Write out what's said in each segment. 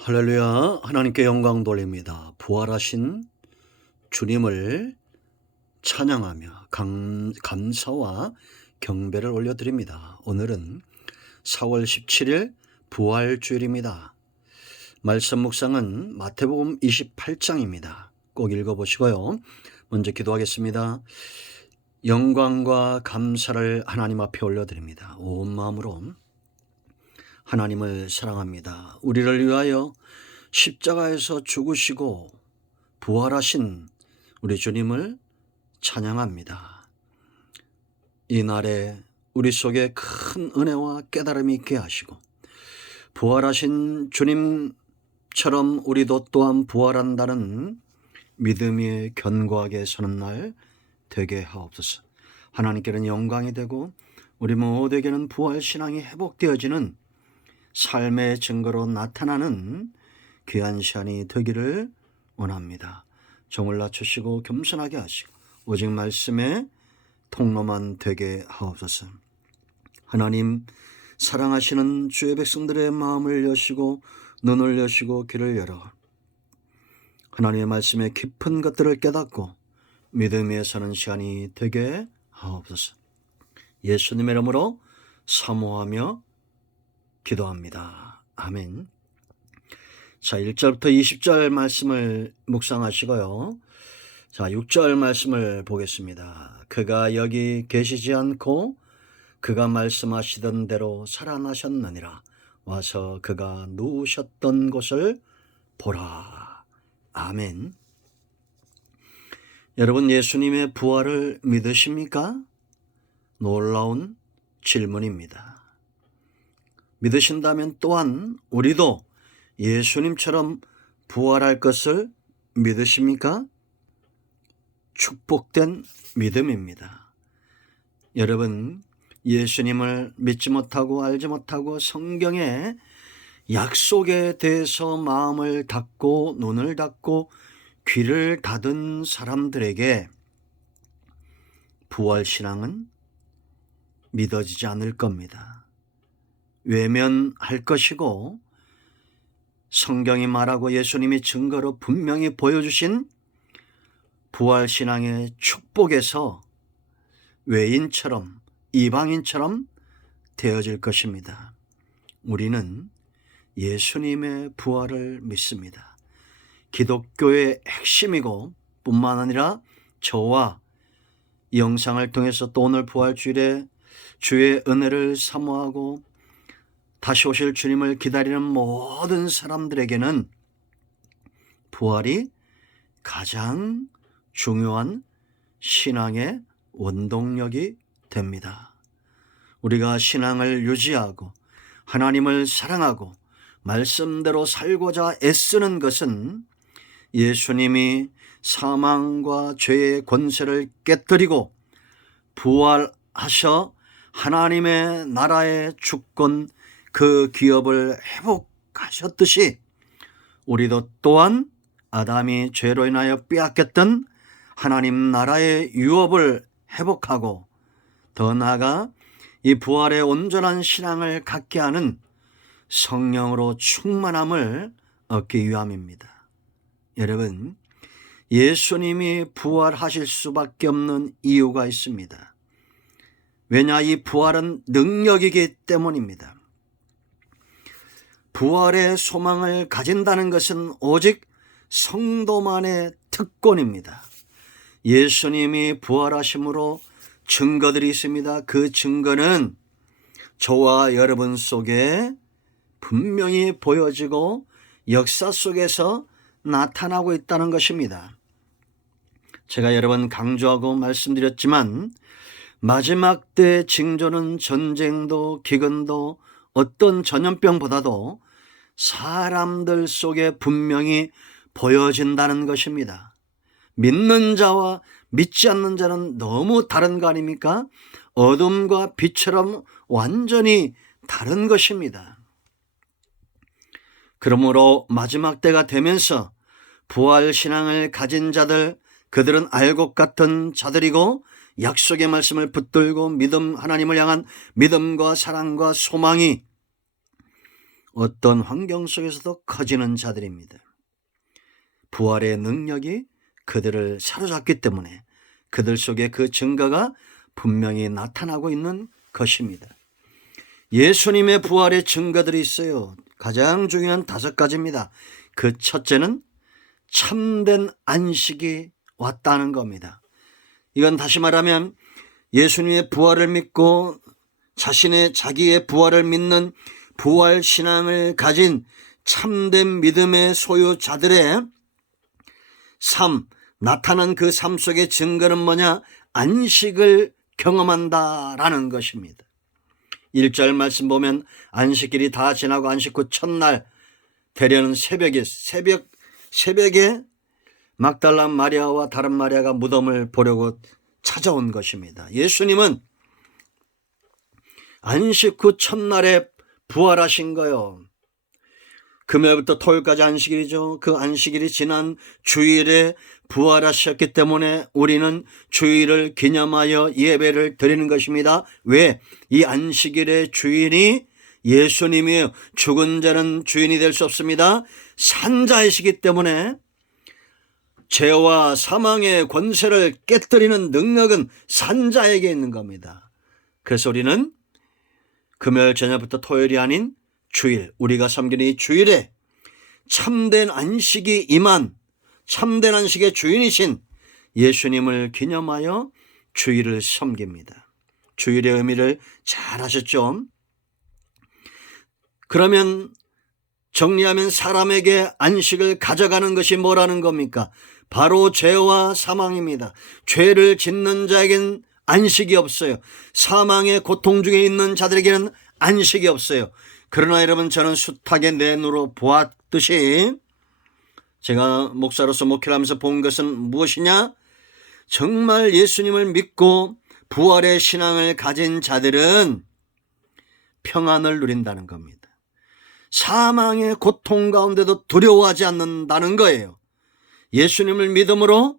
할렐루야 하나님께 영광 돌립니다. 부활하신 주님을 찬양하며 감, 감사와 경배를 올려드립니다. 오늘은 4월 17일 부활주일입니다. 말씀 묵상은 마태복음 28장입니다. 꼭 읽어보시고요. 먼저 기도하겠습니다. 영광과 감사를 하나님 앞에 올려드립니다. 온 마음으로 하나님을 사랑합니다. 우리를 위하여 십자가에서 죽으시고 부활하신 우리 주님을 찬양합니다. 이 날에 우리 속에 큰 은혜와 깨달음이 있게 하시고 부활하신 주님처럼 우리도 또한 부활한다는 믿음이 견고하게 서는 날 되게 하옵소서. 하나님께는 영광이 되고 우리 모두에게는 부활 신앙이 회복되어지는 삶의 증거로 나타나는 귀한 시간이 되기를 원합니다. 정을 낮추시고 겸손하게 하시고 오직 말씀의 통로만 되게 하옵소서. 하나님 사랑하시는 주의 백성들의 마음을 여시고 눈을 여시고 귀를 열어 하나님의 말씀의 깊은 것들을 깨닫고 믿음에 서는 시간이 되게 하옵소서. 예수님의 이름으로 사모하며 기도합니다. 아멘. 자, 1절부터 20절 말씀을 묵상하시고요. 자, 6절 말씀을 보겠습니다. 그가 여기 계시지 않고 그가 말씀하시던 대로 살아나셨느니라. 와서 그가 누우셨던 곳을 보라. 아멘. 여러분, 예수님의 부활을 믿으십니까? 놀라운 질문입니다. 믿으신다면 또한 우리도 예수님처럼 부활할 것을 믿으십니까? 축복된 믿음입니다. 여러분, 예수님을 믿지 못하고 알지 못하고 성경의 약속에 대해서 마음을 닫고 눈을 닫고 귀를 닫은 사람들에게 부활신앙은 믿어지지 않을 겁니다. 외면할 것이고 성경이 말하고 예수님이 증거로 분명히 보여주신 부활신앙의 축복에서 외인처럼 이방인처럼 되어질 것입니다. 우리는 예수님의 부활을 믿습니다. 기독교의 핵심이고 뿐만 아니라 저와 이 영상을 통해서 또 오늘 부활주일에 주의 은혜를 사모하고 다시 오실 주님을 기다리는 모든 사람들에게는 부활이 가장 중요한 신앙의 원동력이 됩니다. 우리가 신앙을 유지하고 하나님을 사랑하고 말씀대로 살고자 애쓰는 것은 예수님이 사망과 죄의 권세를 깨뜨리고 부활하셔 하나님의 나라의 주권 그 기업을 회복하셨듯이 우리도 또한 아담이 죄로 인하여 빼앗겼던 하나님 나라의 유업을 회복하고 더 나아가 이 부활의 온전한 신앙을 갖게 하는 성령으로 충만함을 얻기 위함입니다. 여러분, 예수님이 부활하실 수밖에 없는 이유가 있습니다. 왜냐, 이 부활은 능력이기 때문입니다. 부활의 소망을 가진다는 것은 오직 성도만의 특권입니다. 예수님이 부활하심으로 증거들이 있습니다. 그 증거는 저와 여러분 속에 분명히 보여지고 역사 속에서 나타나고 있다는 것입니다. 제가 여러 번 강조하고 말씀드렸지만 마지막 때 징조는 전쟁도 기근도 어떤 전염병보다도 사람들 속에 분명히 보여진다는 것입니다. 믿는 자와 믿지 않는 자는 너무 다른 거 아닙니까? 어둠과 빛처럼 완전히 다른 것입니다. 그러므로 마지막 때가 되면서 부활 신앙을 가진 자들, 그들은 알곡 같은 자들이고 약속의 말씀을 붙들고 믿음 하나님을 향한 믿음과 사랑과 소망이 어떤 환경 속에서도 커지는 자들입니다. 부활의 능력이 그들을 사로잡기 때문에 그들 속에 그 증거가 분명히 나타나고 있는 것입니다. 예수님의 부활의 증거들이 있어요. 가장 중요한 다섯 가지입니다. 그 첫째는 참된 안식이 왔다는 겁니다. 이건 다시 말하면 예수님의 부활을 믿고 자신의 자기의 부활을 믿는 부활 신앙을 가진 참된 믿음의 소유자들의 삶, 나타난 그 삶 속의 증거는 뭐냐? 안식을 경험한다라는 것입니다. 1절 말씀 보면 안식일이 다 지나고 안식 후 첫날 대려는 새벽에 새벽 새벽에 막달란 마리아와 다른 마리아가 무덤을 보려고 찾아온 것입니다. 예수님은 안식 후 첫날에 부활하신 거요. 금요일부터 토요일까지 안식일이죠. 그 안식일이 지난 주일에 부활하셨기 때문에 우리는 주일을 기념하여 예배를 드리는 것입니다. 왜? 이 안식일의 주인이 예수님이에요. 죽은 자는 주인이 될 수 없습니다. 산자이시기 때문에 죄와 사망의 권세를 깨뜨리는 능력은 산자에게 있는 겁니다. 그래서 우리는 금요일 저녁부터 토요일이 아닌 주일, 우리가 섬기는 이 주일에 참된 안식이 임한 참된 안식의 주인이신 예수님을 기념하여 주일을 섬깁니다. 주일의 의미를 잘 하셨죠? 그러면 정리하면 사람에게 안식을 가져가는 것이 뭐라는 겁니까? 바로 죄와 사망입니다. 죄를 짓는 자에겐 안식이 없어요. 사망의 고통 중에 있는 자들에게는 안식이 없어요. 그러나 여러분 저는 숱하게 내 눈으로 보았듯이 제가 목사로서 목회를 하면서 본 것은 무엇이냐? 정말 예수님을 믿고 부활의 신앙을 가진 자들은 평안을 누린다는 겁니다. 사망의 고통 가운데도 두려워하지 않는다는 거예요. 예수님을 믿음으로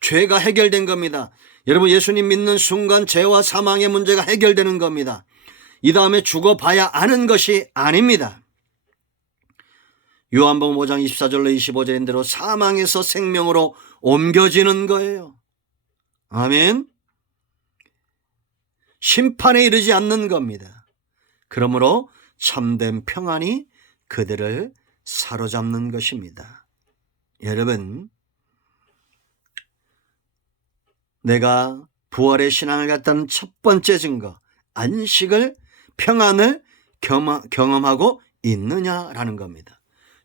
죄가 해결된 겁니다. 여러분 예수님 믿는 순간 죄와 사망의 문제가 해결되는 겁니다. 이 다음에 죽어봐야 아는 것이 아닙니다. 요한복음 5장 24절로 25절인 대로 사망에서 생명으로 옮겨지는 거예요. 아멘. 심판에 이르지 않는 겁니다. 그러므로 참된 평안이 그들을 사로잡는 것입니다. 여러분, 내가 부활의 신앙을 갖다는 첫 번째 증거, 안식을, 평안을 경험하고 있느냐라는 겁니다.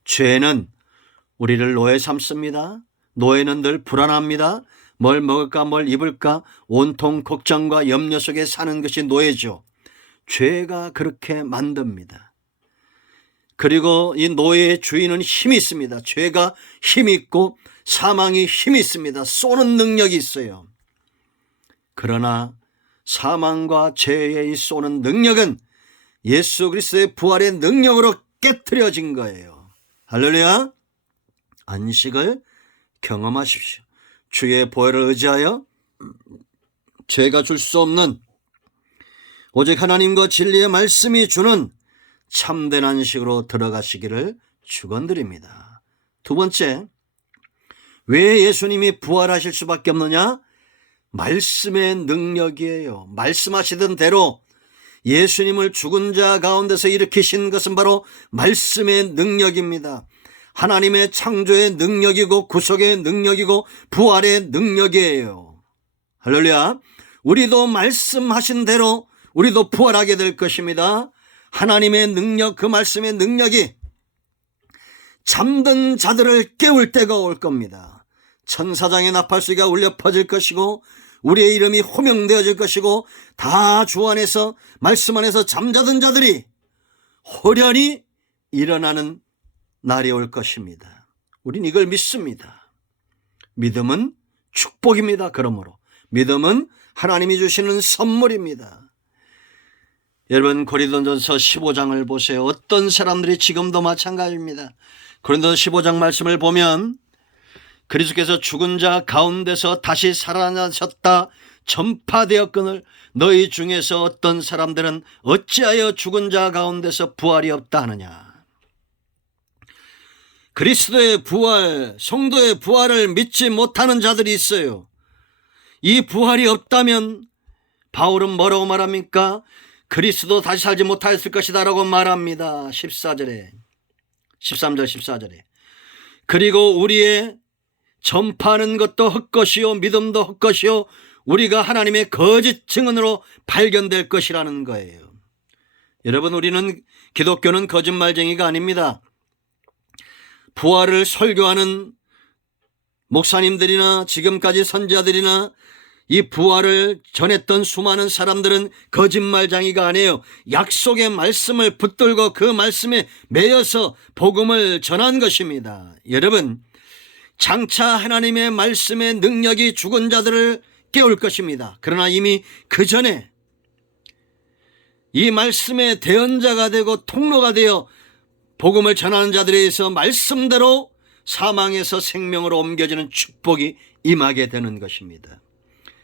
죄는 우리를 노예 삼습니다. 노예는 늘 불안합니다. 뭘 먹을까, 뭘 입을까, 온통 걱정과 염려 속에 사는 것이 노예죠. 죄가 그렇게 만듭니다. 그리고 이 노예의 주인은 힘이 있습니다. 죄가 힘이 있고 사망이 힘이 있습니다. 쏘는 능력이 있어요. 그러나 사망과 죄의 쏘는 능력은 예수 그리스도의 부활의 능력으로 깨뜨려진 거예요. 할렐루야. 안식을 경험하십시오. 주의 보혈을 의지하여 죄가 줄 수 없는 오직 하나님과 진리의 말씀이 주는 참된 안식으로 들어가시기를 축원드립니다. 두 번째, 왜 예수님이 부활하실 수밖에 없느냐? 말씀의 능력이에요. 말씀하시던 대로 예수님을 죽은 자 가운데서 일으키신 것은 바로 말씀의 능력입니다. 하나님의 창조의 능력이고 구속의 능력이고 부활의 능력이에요. 할렐루야. 우리도 말씀하신 대로 우리도 부활하게 될 것입니다. 하나님의 능력, 그 말씀의 능력이 잠든 자들을 깨울 때가 올 겁니다. 천사장의 나팔수가 울려 퍼질 것이고 우리의 이름이 호명되어질 것이고 다 주 안에서 말씀 안에서 잠자던 자들이 호련히 일어나는 날이 올 것입니다. 우린 이걸 믿습니다. 믿음은 축복입니다. 그러므로 믿음은 하나님이 주시는 선물입니다. 여러분 고린도전서 15장을 보세요. 어떤 사람들이 지금도 마찬가지입니다. 고린도전서 15장 말씀을 보면 그리스도께서 죽은 자 가운데서 다시 살아나셨다 전파되었거늘 너희 중에서 어떤 사람들은 어찌하여 죽은 자 가운데서 부활이 없다 하느냐. 그리스도의 부활, 성도의 부활을 믿지 못하는 자들이 있어요. 이 부활이 없다면 바울은 뭐라고 말합니까? 그리스도 다시 살지 못하였을 것이다 라고 말합니다. 14절에. 13절 14절에. 그리고 우리의 전파하는 것도 헛것이요 믿음도 헛것이요 우리가 하나님의 거짓 증언으로 발견될 것이라는 거예요. 여러분 우리는 기독교는 거짓말쟁이가 아닙니다. 부활을 설교하는 목사님들이나 지금까지 선지자들이나 이 부활을 전했던 수많은 사람들은 거짓말쟁이가 아니에요. 약속의 말씀을 붙들고 그 말씀에 매여서 복음을 전한 것입니다. 여러분, 장차 하나님의 말씀의 능력이 죽은 자들을 깨울 것입니다. 그러나 이미 그 전에 이 말씀의 대언자가 되고 통로가 되어 복음을 전하는 자들에 의해서 말씀대로 사망에서 생명으로 옮겨지는 축복이 임하게 되는 것입니다.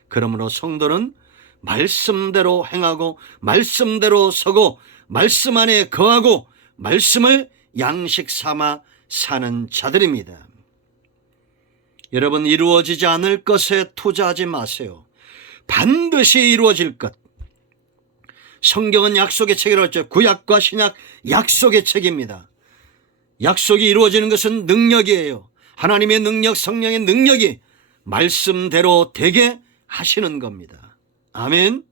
그러므로 성도는 말씀대로 행하고 말씀대로 서고 말씀 안에 거하고 말씀을 양식 삼아 사는 자들입니다. 여러분 이루어지지 않을 것에 투자하지 마세요. 반드시 이루어질 것. 성경은 약속의 책이라고 했죠. 구약과 신약 약속의 책입니다. 약속이 이루어지는 것은 능력이에요. 하나님의 능력, 성령의 능력이 말씀대로 되게 하시는 겁니다. 아멘.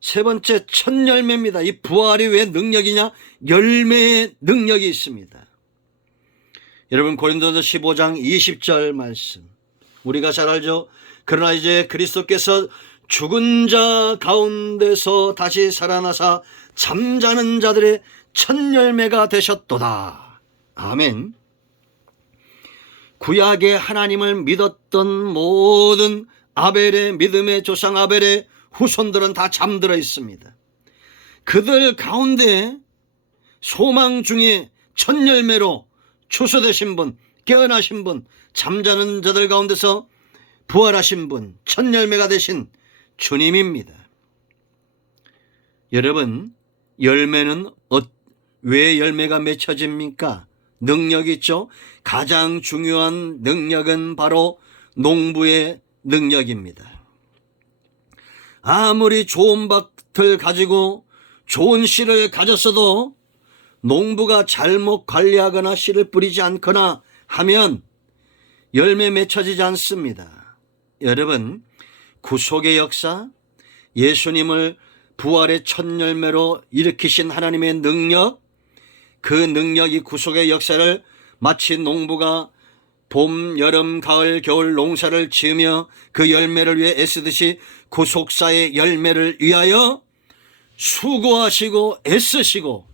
세 번째 첫 열매입니다. 이 부활이 왜 능력이냐? 열매의 능력이 있습니다. 여러분 고린도서 15장 20절 말씀 우리가 잘 알죠. 그러나 이제 그리스도께서 죽은 자 가운데서 다시 살아나사 잠자는 자들의 첫 열매가 되셨도다. 아멘. 구약의 하나님을 믿었던 모든 아벨의 믿음의 조상 아벨의 후손들은 다 잠들어 있습니다. 그들 가운데 소망 중에 첫 열매로 추수되신 분, 깨어나신 분, 잠자는 자들 가운데서 부활하신 분, 첫 열매가 되신 주님입니다. 여러분, 열매는 어, 왜 열매가 맺혀집니까? 능력 있죠? 가장 중요한 능력은 바로 농부의 능력입니다. 아무리 좋은 밭을 가지고 좋은 씨를 가졌어도 농부가 잘못 관리하거나 씨를 뿌리지 않거나 하면 열매 맺혀지지 않습니다. 여러분, 구속의 역사, 예수님을 부활의 첫 열매로 일으키신 하나님의 능력, 그 능력이 구속의 역사를 마치 농부가 봄, 여름, 가을, 겨울 농사를 지으며 그 열매를 위해 애쓰듯이 구속사의 열매를 위하여 수고하시고 애쓰시고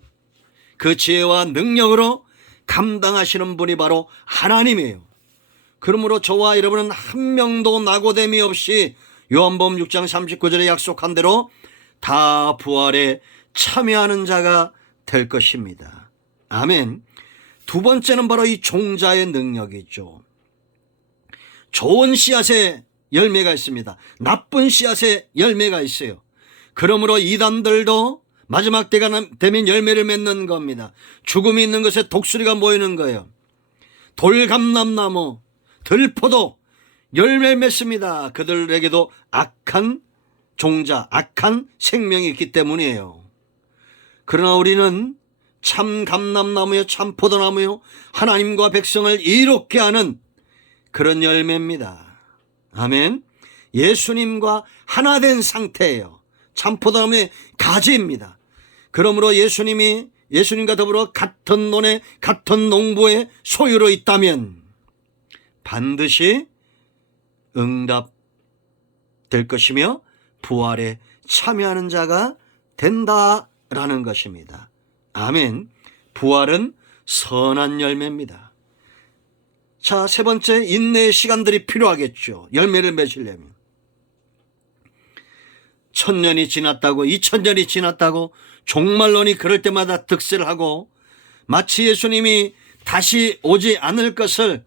그 지혜와 능력으로 감당하시는 분이 바로 하나님이에요. 그러므로 저와 여러분은 한 명도 낙오됨이 없이 요한복음 6장 39절에 약속한 대로 다 부활에 참여하는 자가 될 것입니다. 아멘. 두 번째는 바로 이 종자의 능력이죠. 좋은 씨앗의 열매가 있습니다. 나쁜 씨앗의 열매가 있어요. 그러므로 이단들도 마지막 때가 되면 열매를 맺는 겁니다. 죽음이 있는 것에 독수리가 모이는 거예요. 돌감람나무, 들포도 열매 맺습니다. 그들에게도 악한 종자, 악한 생명이 있기 때문이에요. 그러나 우리는 참 감람나무요, 참 포도나무요, 하나님과 백성을 이롭게 하는 그런 열매입니다. 아멘. 예수님과 하나 된 상태예요. 참포도나무의 가지입니다. 그러므로 예수님이 예수님과 더불어 같은 논에 같은 농부의 소유로 있다면 반드시 응답될 것이며 부활에 참여하는 자가 된다라는 것입니다. 아멘. 부활은 선한 열매입니다. 자, 세 번째, 인내의 시간들이 필요하겠죠. 열매를 맺으려면. 천년이 지났다고, 이천년이 지났다고, 종말론이 그럴 때마다 득세를 하고, 마치 예수님이 다시 오지 않을 것을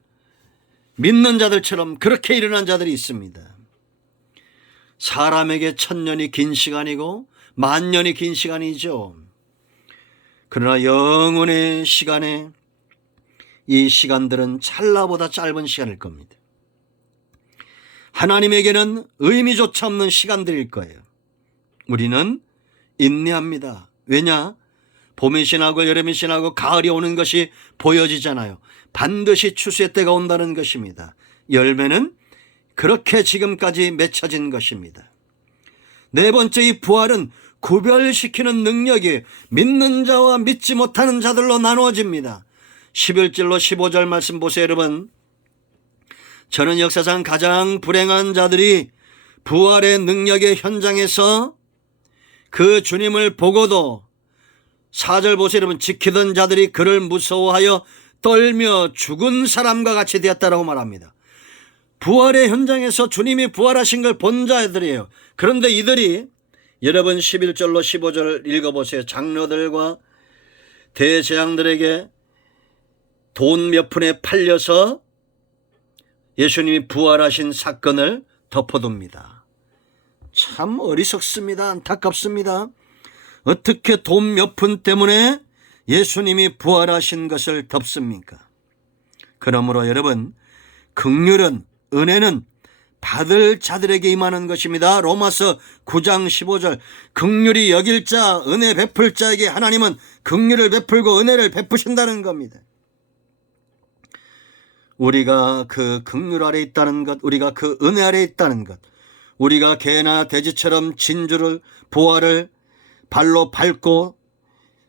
믿는 자들처럼 그렇게 일어난 자들이 있습니다. 사람에게 천년이 긴 시간이고, 만년이 긴 시간이죠. 그러나 영혼의 시간에 이 시간들은 찰나보다 짧은 시간일 겁니다. 하나님에게는 의미조차 없는 시간들일 거예요. 우리는 인내합니다. 왜냐? 봄이 지나고 여름이 지나고 가을이 오는 것이 보여지잖아요. 반드시 추수의 때가 온다는 것입니다. 열매는 그렇게 지금까지 맺혀진 것입니다. 네 번째 이 부활은 구별시키는 능력이 믿는 자와 믿지 못하는 자들로 나누어집니다. 11절로 15절 말씀 보세요, 여러분. 저는 역사상 가장 불행한 자들이 부활의 능력의 현장에서 그 주님을 보고도 사절 여러분. 지키던 자들이 그를 무서워하여 떨며 죽은 사람과 같이 되었다라고 말합니다. 부활의 현장에서 주님이 부활하신 걸 본 자들이에요. 그런데 이들이 여러분 11절로 15절 읽어보세요. 장로들과 대재앙들에게 돈 몇 푼에 팔려서 예수님이 부활하신 사건을 덮어둡니다. 참 어리석습니다. 안타깝습니다. 어떻게 돈 몇 푼 때문에 예수님이 부활하신 것을 덮습니까? 그러므로 여러분, 극률은 은혜는 받을 자들에게 임하는 것입니다. 로마서 9장 15절 극률이 여길 자 은혜 베풀 자에게 하나님은 극률을 베풀고 은혜를 베푸신다는 겁니다. 우리가 그 극률 아래 있다는 것, 우리가 그 은혜 아래 있다는 것, 우리가 개나 돼지처럼 진주를 보화를 발로 밟고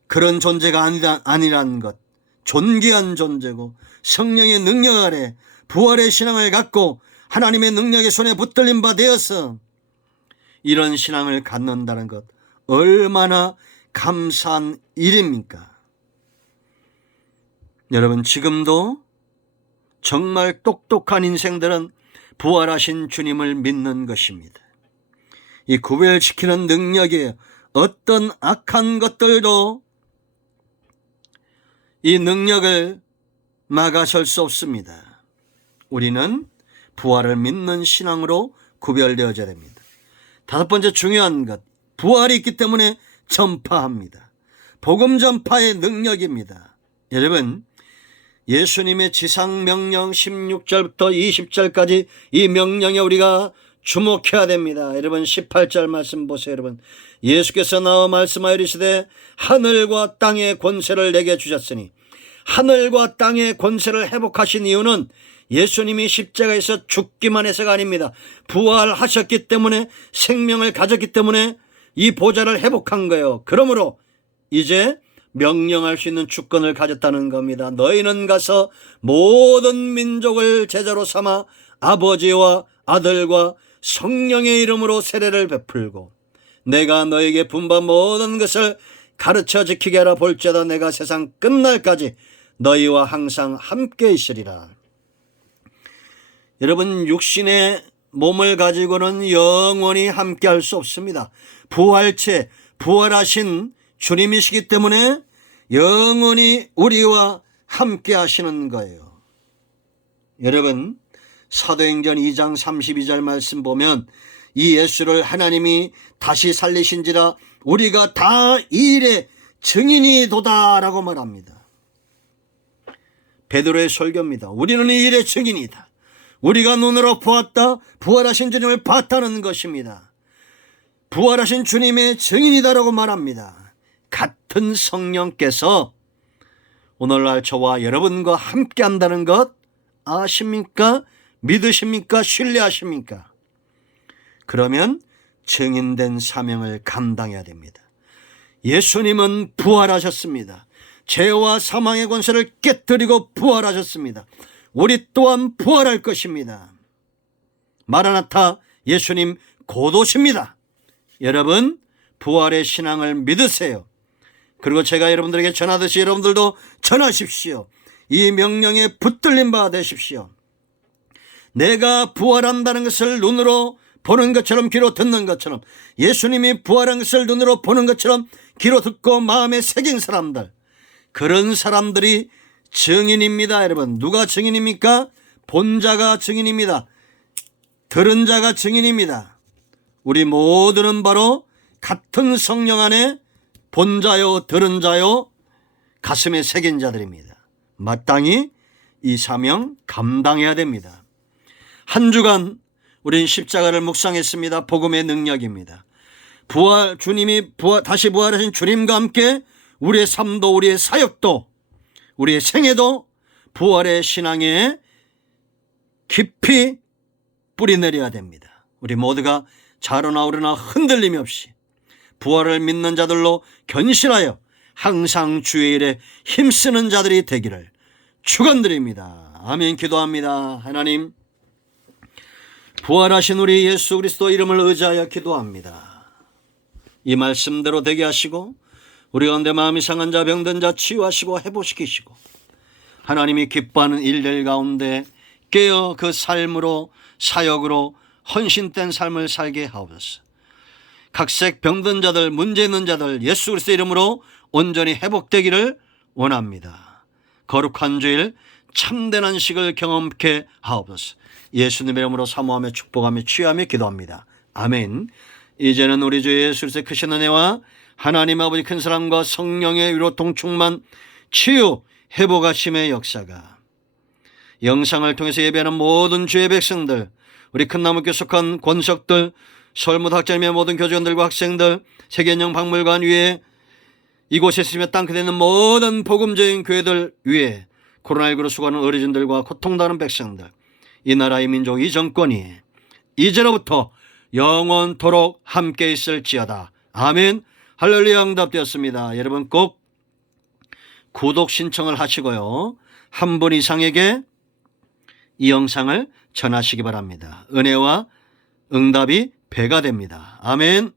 그런 존재가 아니라, 아니라는 것, 존귀한 존재고 성령의 능력 아래 부활의 신앙을 갖고 하나님의 능력의 손에 붙들린 바 되어서 이런 신앙을 갖는다는 것 얼마나 감사한 일입니까? 여러분 지금도 정말 똑똑한 인생들은 부활하신 주님을 믿는 것입니다. 이 구별시키는 능력이 어떤 악한 것들도 이 능력을 막아설 수 없습니다. 우리는 부활을 믿는 신앙으로 구별되어져야 됩니다. 다섯 번째 중요한 것, 부활이 있기 때문에 전파합니다. 복음 전파의 능력입니다. 여러분, 예수님의 지상 명령 16절부터 20절까지 이 명령에 우리가 주목해야 됩니다. 여러분 18절 말씀 보세요, 여러분. 예수께서 나와 말씀하여 이르시되 하늘과 땅의 권세를 내게 주셨으니 하늘과 땅의 권세를 회복하신 이유는 예수님이 십자가에서 죽기만 해서가 아닙니다. 부활하셨기 때문에 생명을 가졌기 때문에 이 보좌를 회복한 거예요. 그러므로 이제 명령할 수 있는 주권을 가졌다는 겁니다. 너희는 가서 모든 민족을 제자로 삼아 아버지와 아들과 성령의 이름으로 세례를 베풀고 내가 너에게 분바 모든 것을 가르쳐 지키게 하라 볼지어다 내가 세상 끝날까지 너희와 항상 함께 있으리라. 여러분 육신의 몸을 가지고는 영원히 함께 할 수 없습니다. 부활체, 부활하신 주님이시기 때문에 영원히 우리와 함께 하시는 거예요. 여러분, 사도행전 2장 32절 말씀 보면 이 예수를 하나님이 다시 살리신지라 우리가 다 이 일의 증인이 도다라고 말합니다. 베드로의 설교입니다. 우리는 이 일의 증인이다. 우리가 눈으로 보았다. 부활하신 주님을 봤다는 것입니다. 부활하신 주님의 증인이다라고 말합니다. 같은 성령께서 오늘날 저와 여러분과 함께 한다는 것 아십니까? 믿으십니까? 신뢰하십니까? 그러면 증인된 사명을 감당해야 됩니다. 예수님은 부활하셨습니다. 죄와 사망의 권세를 깨뜨리고 부활하셨습니다. 우리 또한 부활할 것입니다. 마라나타 예수님 곧 오십니다. 여러분 부활의 신앙을 믿으세요. 그리고 제가 여러분들에게 전하듯이 여러분들도 전하십시오. 이 명령에 붙들린 바 되십시오. 내가 부활한다는 것을 눈으로 보는 것처럼 귀로 듣는 것처럼 예수님이 부활한 것을 눈으로 보는 것처럼 귀로 듣고 마음에 새긴 사람들 그런 사람들이 증인입니다 여러분 누가 증인입니까 본자가 증인입니다 들은 자가 증인입니다 우리 모두는 바로 같은 성령 안에 본자요 들은 자요 가슴에 새긴 자들입니다 마땅히 이 사명 감당해야 됩니다. 한 주간 우린 십자가를 묵상했습니다. 복음의 능력입니다. 부활 주님이 부활, 다시 부활하신 주님과 함께 우리의 삶도 우리의 사역도 우리의 생애도 부활의 신앙에 깊이 뿌리내려야 됩니다. 우리 모두가 자로나 오르나 흔들림이 없이 부활을 믿는 자들로 견실하여 항상 주의 일에 힘쓰는 자들이 되기를 축원드립니다. 아멘 기도합니다. 하나님 부활하신 우리 예수 그리스도 이름을 의지하여 기도합니다. 이 말씀대로 되게 하시고 우리 가운데 마음이 상한 자 병든 자 치유하시고 회복시키시고 하나님이 기뻐하는 일들 가운데 깨어 그 삶으로 사역으로 헌신된 삶을 살게 하옵소서. 각색 병든 자들 문제 있는 자들 예수 그리스도 이름으로 온전히 회복되기를 원합니다. 거룩한 주일 참된 안식을 경험케 하옵소서. 예수님 이름으로 사모하며 축복하며 취하며 기도합니다. 아멘. 이제는 우리 주 예수 그리스도의 크신 은혜와 하나님 아버지 큰 사랑과 성령의 위로 동충만 치유 회복하심의 역사가 영상을 통해서 예배하는 모든 주의 백성들 우리 큰나무교 속한 권석들 설무학자님의 모든 교직원들과 학생들 세계인형 박물관 위에 이곳에 있으며 땅끝에 있는 모든 복음적인 교회들 위에 코로나19로 수고하는 어르신들과 고통당하는 백성들 이 나라의 민족 이 정권이 이제로부터 영원토록 함께 있을지어다. 아멘. 할렐루야 응답되었습니다. 여러분 꼭 구독 신청을 하시고요. 한 분 이상에게 이 영상을 전하시기 바랍니다. 은혜와 응답이 배가 됩니다. 아멘